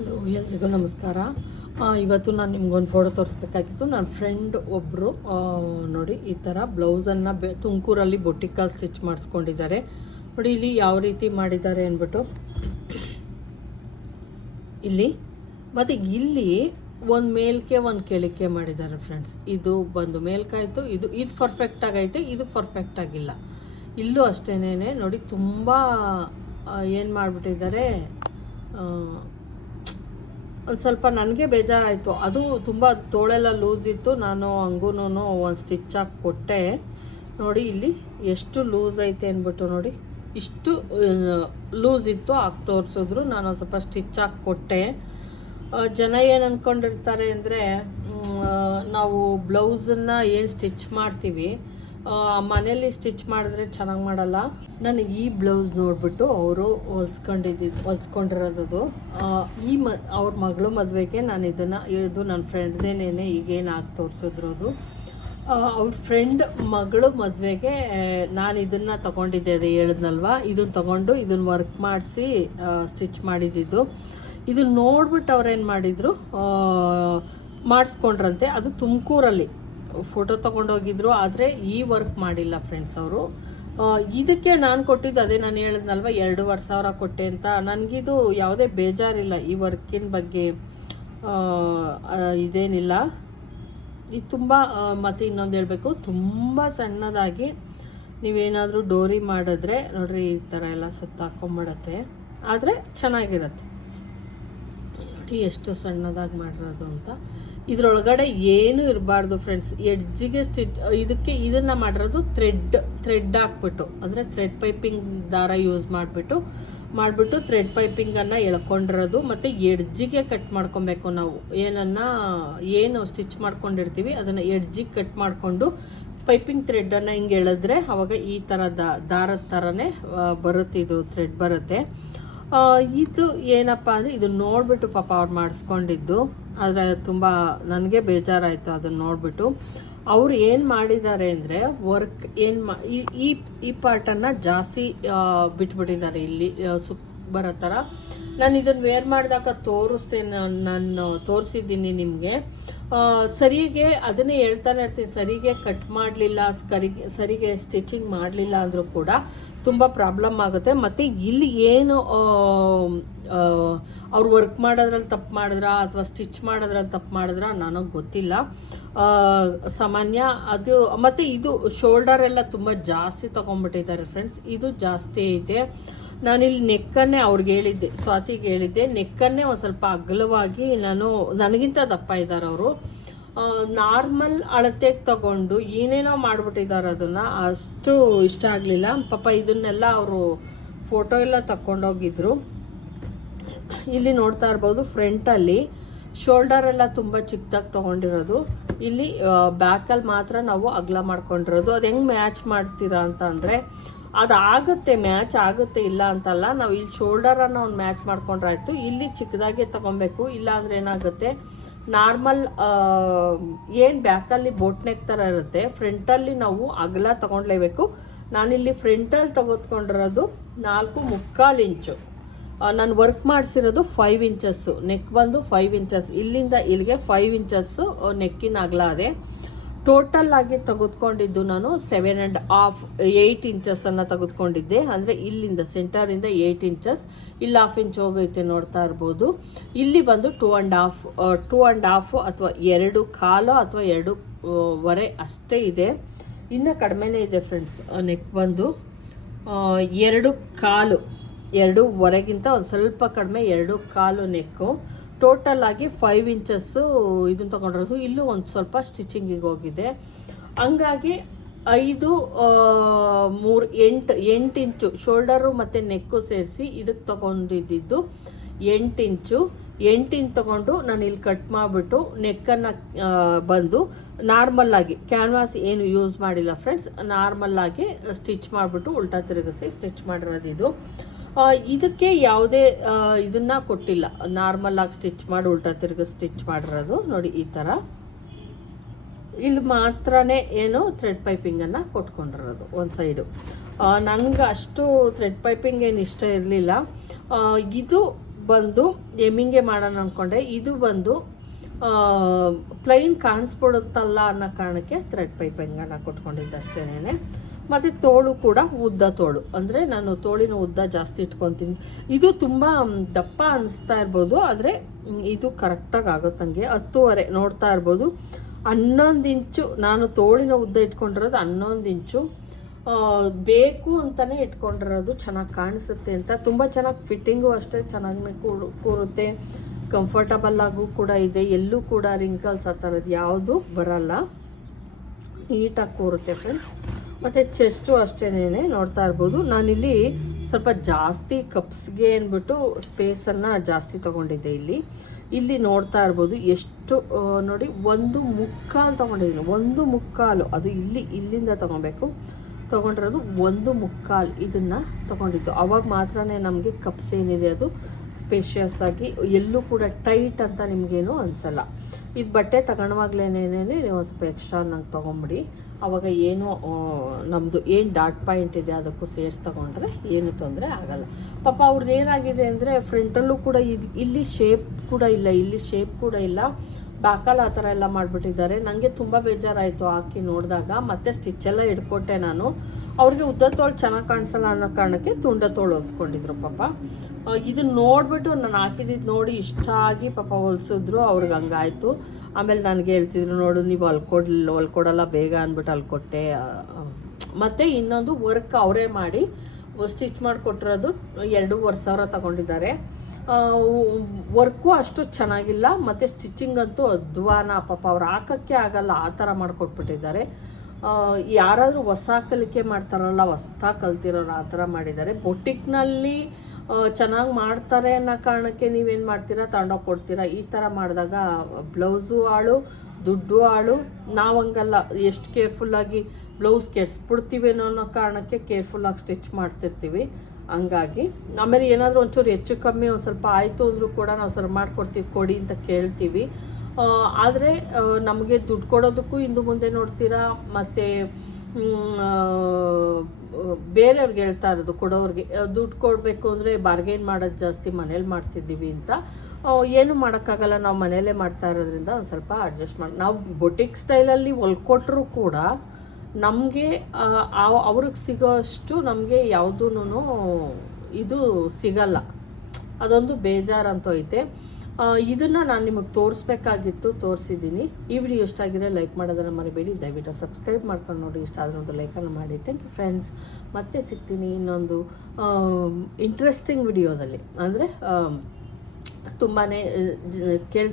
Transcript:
Hello ಎಲ್ರಿಗೂ ನಮಸ್ಕಾರ. ಇವತ್ತು ನಾನು ನಿಮ್ಗೊಂದು ಫೋಟೋ ತೋರಿಸ್ಬೇಕಾಗಿತ್ತು. ನನ್ನ ಫ್ರೆಂಡ್ ಒಬ್ಬರು ನೋಡಿ, ಈ ಥರ ಬ್ಲೌಸನ್ನು ಬೆ, ತುಮಕೂರಲ್ಲಿ ಬೊಟಿಕಾ ಸ್ಟಿಚ್ ಮಾಡಿಸ್ಕೊಂಡಿದ್ದಾರೆ. ನೋಡಿ, ಇಲ್ಲಿ ಯಾವ ರೀತಿ ಮಾಡಿದ್ದಾರೆ ಅಂದ್ಬಿಟ್ಟು. ಇಲ್ಲಿ, ಮತ್ತು ಇಲ್ಲಿ ಒಂದು ಮೇಲ್ಕೆ, ಒಂದು ಕೆಳಕ್ಕೆ ಮಾಡಿದ್ದಾರೆ ಫ್ರೆಂಡ್ಸ್ ಇದು ಬಂದು ಮೇಲ್ಕಾಯ್ತು, ಇದು ಇದು ಪರ್ಫೆಕ್ಟ್ ಆಗೈತೆ, ಇದು ಪರ್ಫೆಕ್ಟ್ ಆಗಿಲ್ಲ. ಇಲ್ಲೂ ಅಷ್ಟೇನೆ ನೋಡಿ, ತುಂಬ ಏನು ಮಾಡಿಬಿಟ್ಟಿದ್ದಾರೆ ಒಂದು ಸ್ವಲ್ಪ ನನಗೆ ಬೇಜಾರಾಯಿತು. ಅದು ತುಂಬ ತೋಳೆಲ್ಲ ಲೂಸ್ ಇತ್ತು. ನಾನು ಹಂಗೂ ಒಂದು ಸ್ಟಿಚ್ ಹಾಕಿ ಕೊಟ್ಟೆ. ನೋಡಿ ಇಲ್ಲಿ ಎಷ್ಟು ಲೂಸ್ ಐತೆ ಅಂದ್ಬಿಟ್ಟು ನೋಡಿ. ಇಷ್ಟು ಲೂಸ್ ಇತ್ತು, ಹಾಕಿ ತೋರಿಸಿದ್ರು. ನಾನು ಸ್ವಲ್ಪ ಸ್ಟಿಚ್ ಹಾಕಿ ಕೊಟ್ಟೆ. ಜನ ಏನು ಅಂದ್ಕೊಂಡಿರ್ತಾರೆ ಅಂದರೆ ನಾವು ಬ್ಲೌಸನ್ನು ಏನು ಸ್ಟಿಚ್ ಮಾಡ್ತೀವಿ ಮನೇಲಿ ಸ್ಟಿಚ್ ಮಾಡಿದ್ರೆ ಚೆನ್ನಾಗಿ ಮಾಡಲ್ಲ. ನನಗೆ ಈ ಬ್ಲೌಸ್ ನೋಡ್ಬಿಟ್ಟು ಅವರು ಹೊಲ್ಸ್ಕೊಂಡಿದ್ದು ಹೊಲ್ಸ್ಕೊಂಡಿರೋದು ಈ ಮ, ಅವ್ರ ಮಗಳು ಮದುವೆಗೆ ನಾನು ಇದನ್ನು, ಇದು ನನ್ನ ಫ್ರೆಂಡ್ದೇನೇನೆ ಈಗೇನು ಹಾಕಿ ತೋರಿಸಿದ್ರು ಅದು ಅವ್ರ ಫ್ರೆಂಡ್ ಮಗಳು ಮದುವೆಗೆ ನಾನು ಇದನ್ನು ತಗೊಂಡಿದ್ದೆ, ಅದು ಹೇಳಿದ್ನಲ್ವಾ? ಇದನ್ನು ತಗೊಂಡು ಇದನ್ನು ವರ್ಕ್ ಮಾಡಿಸಿ ಸ್ಟಿಚ್ ಮಾಡಿದ್ದು ಇದನ್ನು ನೋಡ್ಬಿಟ್ಟು ಅವ್ರೇನು ಮಾಡಿದರು? ಮಾಡಿಸ್ಕೊಂಡ್ರಂತೆ. ಅದು ತುಮಕೂರಲ್ಲಿ. ಫೋಟೋ ತಗೊಂಡೋಗಿದ್ರು, ಆದರೆ ಈ ವರ್ಕ್ ಮಾಡಿಲ್ಲ ಫ್ರೆಂಡ್ಸ್ ಅವರು. ಇದಕ್ಕೆ ನಾನು ಕೊಟ್ಟಿದ್ದು ಅದೇ ನಾನು ಹೇಳಿದ್ನಲ್ವ, ಎರಡೂವರೆ ಸಾವಿರ ಕೊಟ್ಟೆ ಅಂತ. ನನಗಿದು ಯಾವುದೇ ಬೇಜಾರಿಲ್ಲ ಈ ವರ್ಕಿನ ಬಗ್ಗೆ. ಇದೇನಿಲ್ಲ. ಇದು ತುಂಬ ಮತ್ತು ಇನ್ನೊಂದು ಹೇಳಬೇಕು. ತುಂಬ ಸಣ್ಣದಾಗಿ ನೀವೇನಾದರೂ ಡೋರಿ ಮಾಡಿದ್ರೆ, ನೋಡ್ರಿ ಈ ಥರ ಎಲ್ಲ ಸುತ್ತಾಕೊಂಬಿಡತ್ತೆ ಆದರೆ ಚೆನ್ನಾಗಿರತ್ತೆ. ನೋಡಿ ಎಷ್ಟು ಸಣ್ಣದಾಗಿ ಮಾಡಿರೋದು ಅಂತ. ಇದ್ರೊಳಗಡೆ ಏನು ಇರಬಾರ್ದು ಫ್ರೆಂಡ್ಸ್ ಎಡ್ಜಿಗೆ ಸ್ಟಿಚ್ ಇದಕ್ಕೆ ಇದನ್ನ ಮಾಡಿರೋದು ಥ್ರೆಡ್ ಥ್ರೆಡ್ ಹಾಕ್ಬಿಟ್ಟು. ಅಂದರೆ ಥ್ರೆಡ್ ಪೈಪಿಂಗ್ ದಾರ ಯೂಸ್ ಮಾಡಿಬಿಟ್ಟು ಮಾಡಿಬಿಟ್ಟು ಥ್ರೆಡ್ ಪೈಪಿಂಗನ್ನು ಎಳ್ಕೊಂಡಿರೋದು. ಮತ್ತು ಎಡ್ಜಿಗೆ ಕಟ್ ಮಾಡ್ಕೊಬೇಕು ನಾವು. ಏನನ್ನ, ಏನು ಸ್ಟಿಚ್ ಮಾಡ್ಕೊಂಡಿರ್ತೀವಿ, ಅದನ್ನು ಎಡ್ಜಿಗೆ ಕಟ್ ಮಾಡಿಕೊಂಡು ಪೈಪಿಂಗ್ ಥ್ರೆಡ್ಡನ್ನು ಹಿಂಗೆ ಎಳೆದ್ರೆ ಅವಾಗ ಈ ಥರ ದಾರದ ಥರನೇ ಬರುತ್ತೆ ಇದು ಥ್ರೆಡ್ ಬರುತ್ತೆ. ಇದು ಏನಪ್ಪ ಅಂದರೆ ಇದು ನೋಡ್ಬಿಟ್ಟು ಪಾಪ ಅವ್ರು ಮಾಡಿಸ್ಕೊಂಡಿದ್ದು. ಆದರೆ ತುಂಬ ನನಗೆ ಬೇಜಾರಾಯಿತು ಅದನ್ನ ನೋಡ್ಬಿಟ್ಟು. ಅವ್ರು ಏನು ಮಾಡಿದ್ದಾರೆ ಅಂದರೆ ವರ್ಕ್ ಏನು ಮಾ, ಈ ಈ ಪಾರ್ಟನ್ನು ಜಾಸ್ತಿ ಬಿಟ್ಬಿಟ್ಟಿದ್ದಾರೆ ಇಲ್ಲಿ ಸುಪ್, ಬರೋ ಥರ ನಾನು ಇದನ್ನು ವೇರ್ ಮಾಡಿದಾಗ ತೋರಿಸ್ತೇನೆ, ನಾನು- ನಾನು ತೋರಿಸಿದ್ದೀನಿ ನಿಮಗೆ. ಸರಿಗೆ ಅದನ್ನೇ ಹೇಳ್ತಾನೆ ಇರ್ತೀನಿ. ಸರಿಗೆ ಕಟ್ ಮಾಡಲಿಲ್ಲ, ಸರಿಗೆ ಸರಿಗೆ ಸ್ಟಿಚಿಂಗ್ ಮಾಡಲಿಲ್ಲ ಅಂದರೂ ಕೂಡ ತುಂಬ ಪ್ರಾಬ್ಲಮ್ ಆಗುತ್ತೆ. ಮತ್ತು ಇಲ್ಲಿ ಏನು ಅವ್ರು ವರ್ಕ್ ಮಾಡೋದ್ರಲ್ಲಿ ತಪ್ಪು ಮಾಡಿದ್ರ ಅಥವಾ ಸ್ಟಿಚ್ ಮಾಡೋದ್ರಲ್ಲಿ ತಪ್ಪು ಮಾಡಿದ್ರ ನನಗೆ ಗೊತ್ತಿಲ್ಲ. ಸಾಮಾನ್ಯ ಅದು, ಮತ್ತು ಇದು ಶೋಲ್ಡರ್ ಎಲ್ಲ ತುಂಬ ಜಾಸ್ತಿ ತಗೊಂಡ್ಬಿಟ್ಟಿದ್ದಾರೆ ಫ್ರೆಂಡ್ಸ್ ಇದು ಜಾಸ್ತಿ ಐತೆ. ನಾನಿಲ್ಲಿ ನೆಕ್ಕನ್ನೇ ಅವ್ರಿಗೆ ಹೇಳಿದ್ದೆ, ಸ್ವಾತಿಗೆ ಹೇಳಿದ್ದೆ. ನೆಕ್ಕನ್ನೇ ಒಂದು ಸ್ವಲ್ಪ ಅಗಲವಾಗಿ ನಾನು, ನನಗಿಂತ ದಪ್ಪ ಇದ್ದಾರೆ ಅವರು. ನಾರ್ಮಲ್ ಅಳತೆಗೆ ತಗೊಂಡು ಏನೇನೋ ಮಾಡಿಬಿಟ್ಟಿದ್ದಾರೆ ಅದನ್ನ, ಅಷ್ಟು ಇಷ್ಟ ಆಗಲಿಲ್ಲ. ಪಾಪ ಇದನ್ನೆಲ್ಲ ಅವರು ಫೋಟೋ ಎಲ್ಲ ತಗೊಂಡೋಗಿದ್ರು ಇಲ್ಲಿ ನೋಡ್ತಾ ಇರ್ಬೋದು ಫ್ರಂಟಲ್ಲಿ ಶೋಲ್ಡರ್ ಎಲ್ಲ ತುಂಬ ಚಿಕ್ಕದಾಗಿ ತೊಗೊಂಡಿರೋದು. ಇಲ್ಲಿ ಬ್ಯಾಕಲ್ಲಿ ಮಾತ್ರ ನಾವು ಅಗಲ ಮಾಡ್ಕೊಂಡಿರೋದು. ಅದು ಹೆಂಗೆ ಮ್ಯಾಚ್ ಮಾಡ್ತೀರಾ ಅಂತ ಅಂದರೆ, ಅದು ಆಗುತ್ತೆ ಮ್ಯಾಚ್ ಆಗುತ್ತೆ, ಇಲ್ಲ ಅಂತಲ್ಲ, ನಾವು ಇಲ್ಲಿ ಶೋಲ್ಡರನ್ನು ಒಂದು ಮ್ಯಾಚ್ ಮಾಡ್ಕೊಂಡ್ರಾಯ್ತು. ಇಲ್ಲಿ ಚಿಕ್ಕದಾಗೆ ತಗೊಬೇಕು, ಇಲ್ಲ ಅಂದ್ರೆ ಏನಾಗುತ್ತೆ ನಾರ್ಮಲ್ ಏನು ಬ್ಯಾಕಲ್ಲಿ ಬೋಟ್ ನೆಕ್ ಥರ ಇರುತ್ತೆ, ಫ್ರಂಟಲ್ಲಿ ನಾವು ಅಗಲ ತಗೊಂಡ್ಲೇಬೇಕು. ನಾನಿಲ್ಲಿ ಫ್ರಂಟಲ್ಲಿ ತೆಗೆದುಕೊಂಡಿರೋದು ನಾಲ್ಕು ಮುಕ್ಕಾಲು ಇಂಚು. ನಾನು ವರ್ಕ್ ಮಾಡಿಸಿರೋದು ಫೈವ್ ಇಂಚಸ್ಸು. ನೆಕ್ ಬಂದು ಫೈವ್ ಇಂಚಸ್. ಇಲ್ಲಿಂದ ಇಲ್ಲಿಗೆ ಫೈವ್ ಇಂಚಸ್ಸು ನೆಕ್ಕಿನ ಅಗಲ ಅದೇ. ಟೋಟಲ್ ಆಗಿ ತೆಗೆದುಕೊಂಡಿದ್ದು ನಾನು ಸೆವೆನ್ ಆ್ಯಂಡ್ ಹಾಫ್ ಏಯ್ಟ್ ಇಂಚಸ್ಸನ್ನು ತೆಗೆದುಕೊಂಡಿದ್ದೆ. ಅಂದರೆ ಇಲ್ಲಿಂದ ಸೆಂಟರಿಂದ ಏಯ್ಟ್ ಇಂಚಸ್ ಇಲ್ಲಿ ಹಾಫ್ ಇಂಚ್ ಹೋಗೈತೆ ನೋಡ್ತಾ ಇರ್ಬೋದು. ಇಲ್ಲಿ ಬಂದು two and half two and half ಅಥವಾ ಎರಡು ಕಾಲು ಅಥವಾ ಎರಡು ವರೆ ಅಷ್ಟೇ ಇದೆ. ಇನ್ನು ಕಡಿಮೆನೇ ಇದೆ ಫ್ರೆಂಡ್ಸ್ ನೆಕ್ ಬಂದು ಎರಡು ಕಾಲು, ಎರಡು ವರೆಗಿಂತ ಒಂದು ಸ್ವಲ್ಪ ಕಡಿಮೆ ಎರಡು ಕಾಲು ನೆಕ್ಕು ಟೋಟಲ್ ಆಗಿ ಫೈವ್ ಇಂಚಸ್ಸು ಇದನ್ನ ತಗೊಂಡಿರೋದು. ಇಲ್ಲೂ ಒಂದು ಸ್ವಲ್ಪ ಸ್ಟಿಚಿಂಗಿಗೆ ಹೋಗಿದೆ. ಹಂಗಾಗಿ ಐದು ಮೂರು, ಎಂಟು ಎಂಟು ಇಂಚು ಶೋಲ್ಡರು ಮತ್ತು ನೆಕ್ಕು ಸೇರಿಸಿ ಇದಕ್ಕೆ ತಗೊಂಡಿದ್ದು ಎಂಟು ಇಂಚು. ಎಂಟು ಇಂಚ್ ತಗೊಂಡು ನಾನು ಇಲ್ಲಿ ಕಟ್ ಮಾಡಿಬಿಟ್ಟು ನೆಕ್ಕನ್ನು ಬಂದು ನಾರ್ಮಲ್ ಆಗಿ ಕ್ಯಾನ್ವಾಸ್ ಏನು ಯೂಸ್ ಮಾಡಿಲ್ಲ ಫ್ರೆಂಡ್ಸ್ ನಾರ್ಮಲ್ ಆಗಿ ಸ್ಟಿಚ್ ಮಾಡಿಬಿಟ್ಟು ಉಲ್ಟಾ ತಿರುಗಿಸಿ ಸ್ಟಿಚ್ ಮಾಡಿರೋದು ಇದು ಇದಕ್ಕೆ ಯಾವುದೇ ಇದನ್ನ ಕೊಟ್ಟಿಲ್ಲ. ನಾರ್ಮಲ್ ಆಗಿ ಸ್ಟಿಚ್ ಮಾಡಿ, ಉಲ್ಟಾ ತಿರ್ಗಿ ಸ್ಟಿಚ್ ಮಾಡಿರೋದು. ನೋಡಿ, ಈ ಥರ ಇಲ್ಲಿ ಮಾತ್ರನೇ ಏನು ಥ್ರೆಡ್ ಪೈಪಿಂಗನ್ನು ಕೊಟ್ಕೊಂಡಿರೋದು, ಒಂದು ಸೈಡು ನನಗೆ ಅಷ್ಟು ಥ್ರೆಡ್ ಪೈಪಿಂಗ್ ಏನು ಇಷ್ಟ ಇರಲಿಲ್ಲ. ಇದು ಬಂದು ಎಮ್ಮಿಂಗೆ ಮಾಡೋಣ ಅನ್ಕೊಂಡೆ. ಇದು ಬಂದು ಪ್ಲೈನ್ ಕಾಣಿಸ್ಬಿಡುತ್ತಲ್ಲ ಅನ್ನೋ ಕಾರಣಕ್ಕೆ ಥ್ರೆಡ್ ಪೈಪಿಂಗನ್ನು ಕೊಟ್ಕೊಂಡಿದ್ದೆ ಅಷ್ಟೇನೆ ಮತ್ತು ತೋಳು ಕೂಡ ಉದ್ದ ತೋಳು. ಅಂದರೆ ನಾನು ತೋಳಿನ ಉದ್ದ ಜಾಸ್ತಿ ಇಟ್ಕೊತೀನಿ. ಇದು ತುಂಬ ದಪ್ಪ ಅನಿಸ್ತಾ ಇರ್ಬೋದು, ಆದರೆ ಇದು ಕರೆಕ್ಟಾಗಿ ಆಗುತ್ತಂಗೆ ಹತ್ತುವರೆ ನೋಡ್ತಾ ಇರ್ಬೋದು. ಹನ್ನೊಂದು ಇಂಚು ನಾನು ತೋಳಿನ ಉದ್ದ ಇಟ್ಕೊಂಡಿರೋದು ಹನ್ನೊಂದು ಇಂಚು. ಬೇಕು ಅಂತಾನೆ ಇಟ್ಕೊಂಡಿರೋದು ಚೆನ್ನಾಗಿ ಕಾಣಿಸುತ್ತೆ ಅಂತ. ತುಂಬ ಚೆನ್ನಾಗಿ ಫಿಟ್ಟಿಂಗು ಅಷ್ಟೇ ಚೆನ್ನಾಗಿ ಕೂರುತ್ತೆ. ಕಂಫರ್ಟಬಲ್ ಆಗು ಕೂಡ ಇದೆ. ಎಲ್ಲೂ ಕೂಡ ರಿಂಕಲ್ಸ್ ಆ ಥರದ್ದು ಯಾವುದು ಬರಲ್ಲ. ನೀಟಾಗಿ ಕೂರುತ್ತೆ ಫ್ರೆಂಡ್ಸ್ ಮತ್ತು ಚೆಸ್ಟು ಅಷ್ಟೇನೆ ನೋಡ್ತಾ ಇರ್ಬೋದು. ನಾನಿಲ್ಲಿ ಸ್ವಲ್ಪ ಜಾಸ್ತಿ ಕಪ್ಸ್ಗೆ ಅಂದ್ಬಿಟ್ಟು ಸ್ಪೇಸನ್ನು ಜಾಸ್ತಿ ತೊಗೊಂಡಿದ್ದೆ ಇಲ್ಲಿ. ಇಲ್ಲಿ ನೋಡ್ತಾ ಇರ್ಬೋದು ಎಷ್ಟು ನೋಡಿ, ಒಂದು ಮುಕ್ಕಾಲು ತೊಗೊಂಡಿದ್ದೀನಿ. ಒಂದು ಮುಕ್ಕಾಲು. ಅದು ಇಲ್ಲಿ, ಇಲ್ಲಿಂದ ತೊಗೊಬೇಕು. ತೊಗೊಂಡಿರೋದು ಒಂದು ಮುಕ್ಕಾಲು ಇದನ್ನು ತೊಗೊಂಡಿದ್ದು. ಅವಾಗ ಮಾತ್ರ ನಮಗೆ ಕಪ್ಸ್ ಏನಿದೆ ಅದು ಸ್ಪೇಷಿಯಸ್ ಆಗಿ, ಎಲ್ಲೂ ಕೂಡ ಟೈಟ್ ಅಂತ ನಿಮಗೇನು ಅನಿಸಲ್ಲ. ಇದು ಬಟ್ಟೆ ತಗೊಳುವಾಗ್ಲೇನೇನೆ ನೀವು ಸ್ವಲ್ಪ ಎಕ್ಸ್ಟ್ರಾ ನಂಗೆ ತೊಗೊಂಬಿಡಿ. ಅವಾಗ ಏನು ನಮ್ಮದು ಏನು ಡಾಟ್ ಪಾಯಿಂಟ್ ಇದೆ ಅದಕ್ಕೂ ಸೇರ್ಸಿ ತಗೊಂಡ್ರೆ ಏನು ತೊಂದರೆ ಆಗಲ್ಲ. ಪಾಪ ಅವ್ರದ್ದು ಏನಾಗಿದೆ ಅಂದರೆ ಫ್ರಂಟಲ್ಲೂ ಕೂಡ ಇಲ್ಲಿ ಶೇಪ್ ಕೂಡ ಇಲ್ಲ, ಇಲ್ಲಿ ಶೇಪ್ ಕೂಡ ಇಲ್ಲ. ಬ್ಯಾಕಲ್ಲಿ ಆ ಥರ ಎಲ್ಲ ಮಾಡಿಬಿಟ್ಟಿದ್ದಾರೆ. ನನಗೆ ತುಂಬ ಬೇಜಾರಾಯಿತು ಹಾಕಿ ನೋಡಿದಾಗ. ಮತ್ತೆ ಸ್ಟಿಚೆಲ್ಲ ಇಟ್ಕೊಟ್ಟೆ ನಾನು. ಅವ್ರಿಗೆ ಉದ್ದ ತೋಳು ಚೆನ್ನಾಗಿ ಕಾಣಿಸಲ್ಲ ಅನ್ನೋ ಕಾರಣಕ್ಕೆ ತುಂಡ ತೋಳು ಹೊಲಿಸ್ಕೊಂಡಿದ್ರು ಪಾಪ. ಇದನ್ನ ನೋಡ್ಬಿಟ್ಟು ನಾನು ಹಾಕಿದ್ದು ನೋಡಿ ಇಷ್ಟ ಆಗಿ ಪಾಪ ಹೊಲ್ಸಿದ್ರು, ಅವ್ರಿಗೆ ಹಂಗಾಯ್ತು. ಆಮೇಲೆ ನನಗೆ ಹೇಳ್ತಿದ್ರು, ನೋಡು ನೀವು ಹೊಲ್ಕೊಡ್ಲಿಲ್ಲ ಹೊಲ್ಕೊಡಲ್ಲ ಬೇಗ ಅಂದ್ಬಿಟ್ಟು ಅಲ್ಕೊಟ್ಟೆ ಮತ್ತು ಇನ್ನೊಂದು ವರ್ಕ್ ಅವರೇ ಮಾಡಿ ಸ್ಟಿಚ್ ಮಾಡಿಕೊಟ್ಟಿರೋದು ಎರಡೂವರೆ ಸಾವಿರ ತಗೊಂಡಿದ್ದಾರೆ. ವರ್ಕು ಅಷ್ಟು ಚೆನ್ನಾಗಿಲ್ಲ, ಮತ್ತು ಸ್ಟಿಚಿಂಗ್ ಅಂತೂ ಅಧ್ವಾನ, ಪಾಪ ಅವ್ರು ಹಾಕೋಕ್ಕೆ ಆಗಲ್ಲ, ಆ ಥರ ಮಾಡಿಕೊಟ್ಬಿಟ್ಟಿದ್ದಾರೆ. ಯಾರಾದರೂ ಹೊಸ ಕಲಿಕೆ ಮಾಡ್ತಾರಲ್ಲ, ಹೊಸ್ದಾಗಿ ಕಲ್ತಿರೋರು ಆ ಥರ ಮಾಡಿದ್ದಾರೆ. ಬೊಟಿಕ್ನಲ್ಲಿ ಚೆನ್ನಾಗಿ ಮಾಡ್ತಾರೆ ಅನ್ನೋ ಕಾರಣಕ್ಕೆ ನೀವೇನು ಮಾಡ್ತೀರಾ? ತಗೊಂಡೋಗಿ ಕೊಡ್ತೀರಾ? ಈ ಥರ ಮಾಡಿದಾಗ ಬ್ಲೌಸು ಹಾಳು, ದುಡ್ಡು ಹಾಳು. ನಾವು ಹಂಗಲ್ಲ. ಎಷ್ಟು ಕೇರ್ಫುಲ್ಲಾಗಿ ಬ್ಲೌಸ್ ಕೆಡ್ಸ್ಬಿಡ್ತೀವೇನೋ ಅನ್ನೋ ಕಾರಣಕ್ಕೆ ಕೇರ್ಫುಲ್ಲಾಗಿ ಸ್ಟಿಚ್ ಮಾಡ್ತಿರ್ತೀವಿ. ಹಂಗಾಗಿ ಆಮೇಲೆ ಏನಾದರೂ ಒಂಚೂರು ಹೆಚ್ಚು ಕಮ್ಮಿ ಒಂದು ಸ್ವಲ್ಪ ಆಯಿತು ಅಂದರೂ ಕೂಡ ನಾವು ಸರ್ ಮಾಡಿಕೊಡ್ತೀವಿ, ಕೊಡಿ ಅಂತ ಕೇಳ್ತೀವಿ. ಆದರೆ ನಮಗೆ ದುಡ್ಡು ಕೊಡೋದಕ್ಕೂ ಇಂದು ಮುಂದೆ ನೋಡ್ತೀರಾ? ಮತ್ತು ಬೇರೆಯವ್ರಿಗೆ ಹೇಳ್ತಾ ಇರೋದು ಕೊಡೋರಿಗೆ ದುಡ್ಡು ಕೊಡಬೇಕು ಅಂದರೆ ಬಾರ್ಗೇನ್ ಮಾಡೋದು ಜಾಸ್ತಿ ಮನೇಲಿ ಮಾಡ್ತಿದ್ದೀವಿ ಅಂತ. ಏನು ಮಾಡೋಕ್ಕಾಗಲ್ಲ ನಾವು ಮನೆಯಲ್ಲೇ ಮಾಡ್ತಾ ಇರೋದ್ರಿಂದ ಒಂದು ಸ್ವಲ್ಪ ಅಡ್ಜಸ್ಟ್ ಮಾಡಿ ನಾವು ಬೊಟಿಕ್ ಸ್ಟೈಲಲ್ಲಿ ಹೊಲ್ಕೊಟ್ರು ಕೂಡ ನಮಗೆ ಅವ್ರಿಗೆ ಸಿಗೋಷ್ಟು ನಮಗೆ ಯಾವುದೂ ಇದು ಸಿಗಲ್ಲ. ಅದೊಂದು ಬೇಜಾರಂತೂ ಐತೆ ಆ, ಇದನ್ನ ನಾನು ನಿಮಗೆ ತೋರಿಸ್ಬೇಕಾಗಿತ್ತು ತೋರಿಸಿದ್ದೀನಿ ಈ ವಿಡಿಯೋ ಇಷ್ಟ ಆಗಿದ್ರೆ ಲೈಕ್ ಮಾಡೋದನ್ನು ಮರಿಬೇಡಿ. ದಯವಿಟ್ಟು ಸಬ್ಸ್ಕ್ರೈಬ್ ಮಾಡ್ಕೊಂಡು ನೋಡಿ. ಇಷ್ಟ ಆದ್ರೆ ಒಂದು ಲೈಕನ್ನು ಮಾಡಿ. ಥ್ಯಾಂಕ್ ಯು ಫ್ರೆಂಡ್ಸ್ ಮತ್ತೆ ಸಿಗ್ತೀನಿ ಇನ್ನೊಂದು ಇಂಟ್ರೆಸ್ಟಿಂಗ್ ವಿಡಿಯೋದಲ್ಲಿ ಅಂದರೆ ತುಂಬಾ ಕೇಳ್ತೀನಿ.